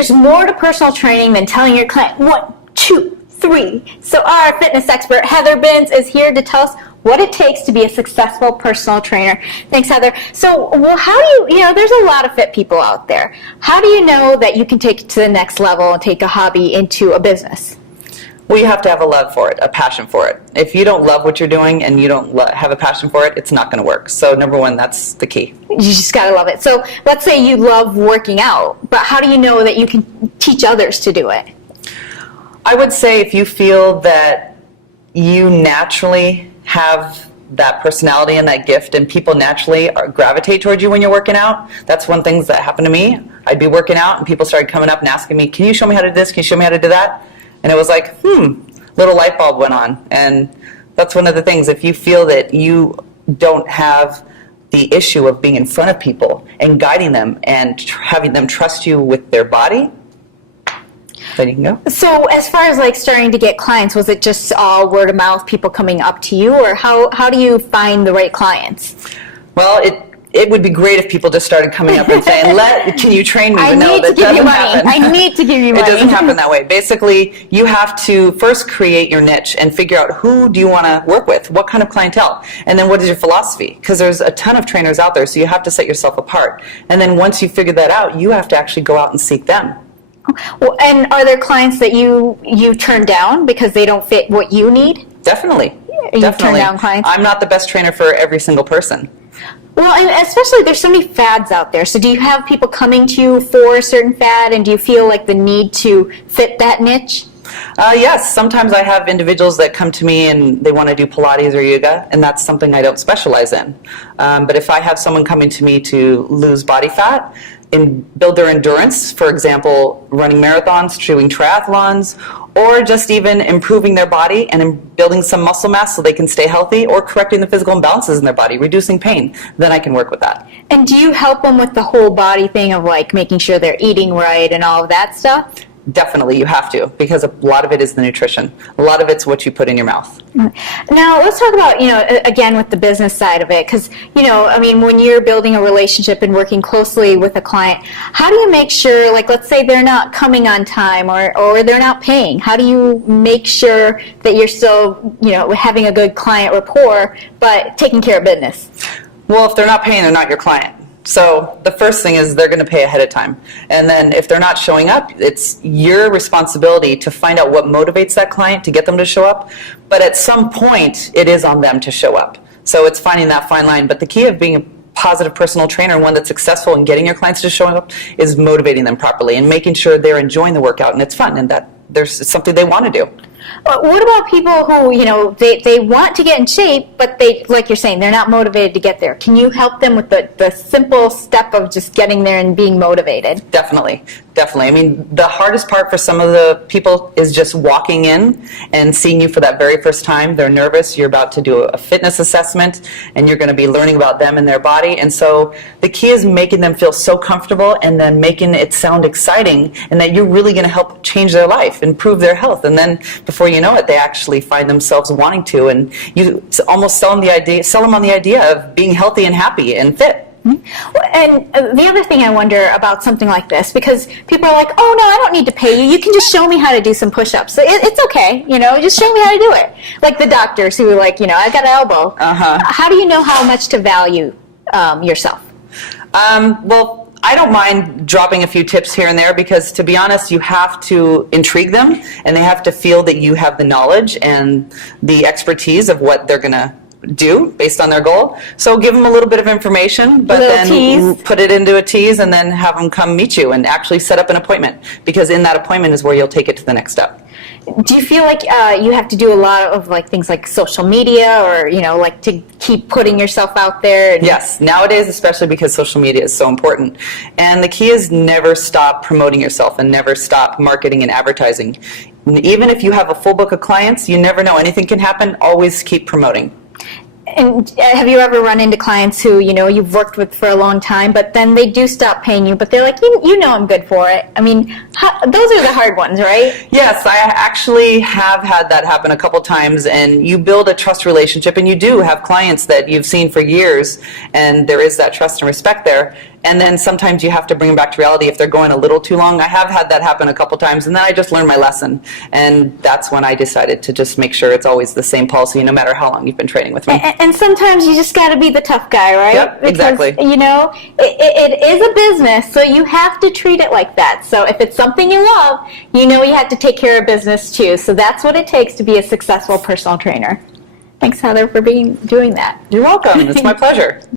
there's more to personal training than telling your client 1, 2, 3. So our fitness expert, Heather Binns, is here to tell us what it takes to be a successful personal trainer. Thanks, Heather. So, well, how do you know, there's a lot of fit people out there. How do you know that you can take it to the next level and take a hobby into a business? Well, you have to have a love for it, a passion for it. If you don't love what you're doing and you don't have a passion for it, it's not going to work. So number one, that's the key. You just got to love it. So let's say you love working out, but how do you know that you can teach others to do it? I would say if you feel that you naturally have that personality and that gift, and people naturally gravitate towards you when you're working out. That's one thing that happened to me. I'd be working out and people started coming up and asking me, can you show me how to do this? Can you show me how to do that? And it was like, little light bulb went on. And that's one of the things. If you feel that you don't have the issue of being in front of people and guiding them and having them trust you with their body, then you can go. So as far as like starting to get clients, was it just all word of mouth, people coming up to you, or how do you find the right clients? Well, it would be great if people just started coming up and saying, can you train me? I need to give you money. I need to give you money. It doesn't happen that way. Basically, you have to first create your niche and figure out who do you want to work with, what kind of clientele, and then what is your philosophy? Because there's a ton of trainers out there, so you have to set yourself apart. And then once you figure that out, you have to actually go out and seek them. Well, and are there clients that you turn down because they don't fit what you need? Definitely. You Definitely. turn down clients? I'm not the best trainer for every single person. Well, and especially there's so many fads out there. So do you have people coming to you for a certain fad, and do you feel like the need to fit that niche? Yes, sometimes I have individuals that come to me and they want to do Pilates or yoga, and that's something I don't specialize in. But if I have someone coming to me to lose body fat and build their endurance, for example, running marathons, doing triathlons, or just even improving their body and building some muscle mass so they can stay healthy, or correcting the physical imbalances in their body, reducing pain, then I can work with that. And do you help them with the whole body thing of like making sure they're eating right and all of that stuff? Definitely, you have to, because a lot of it is the nutrition. A lot of it's what you put in your mouth. Now, let's talk about, again, with the business side of it, because, I mean, when you're building a relationship and working closely with a client, how do you make sure, like, let's say they're not coming on time or they're not paying, how do you make sure that you're still, having a good client rapport, but taking care of business? Well, if they're not paying, they're not your client. So the first thing is they're going to pay ahead of time. And then if they're not showing up, it's your responsibility to find out what motivates that client to get them to show up. But at some point, it is on them to show up. So it's finding that fine line. But the key of being a positive personal trainer, one that's successful in getting your clients to show up, is motivating them properly and making sure they're enjoying the workout and it's fun and that there's something they want to do. What about people who, they want to get in shape, but they, like you're saying, they're not motivated to get there? Can you help them with the simple step of just getting there and being motivated? Definitely. I mean, the hardest part for some of the people is just walking in and seeing you for that very first time. They're nervous. You're about to do a fitness assessment, and you're going to be learning about them and their body. And so the key is making them feel so comfortable and then making it sound exciting and that you're really going to help change their life, improve their health. And then before you know it, they actually find themselves wanting to. And you almost sell them on the idea of being healthy and happy and fit. And the other thing I wonder about something like this, because people are like, oh no, I don't need to pay you. You can just show me how to do some push-ups. It's okay, just show me how to do it. Like the doctors who are like, I've got an elbow. How do you know how much to value yourself? Well, I don't mind dropping a few tips here and there because, to be honest, you have to intrigue them and they have to feel that you have the knowledge and the expertise of what they're going to do based on their goal. So give them a little bit of information, but then put it into a tease and then have them come meet you and actually set up an appointment, because in that appointment is where you'll take it to the next step. Do you feel like you have to do a lot of things like social media or, like to keep putting yourself out there? Yes, nowadays, especially because social media is so important. And the key is never stop promoting yourself and never stop marketing and advertising. Even if you have a full book of clients, you never know. Anything can happen. Always keep promoting. And have you ever run into clients who, you've worked with for a long time, but then they do stop paying you, but they're like, I'm good for it. I mean, those are the hard ones, right? Yes, I actually have had that happen a couple times, and you build a trust relationship, and you do have clients that you've seen for years, and there is that trust and respect there. And then sometimes you have to bring them back to reality if they're going a little too long. I have had that happen a couple times, and then I just learned my lesson. And that's when I decided to just make sure it's always the same policy, no matter how long you've been training with me. And sometimes you just got to be the tough guy, right? Yep, exactly. Because, you know, it is a business, so you have to treat it like that. So if it's something you love, you know you have to take care of business too. So that's what it takes to be a successful personal trainer. Thanks, Heather, for doing that. You're welcome. It's my pleasure.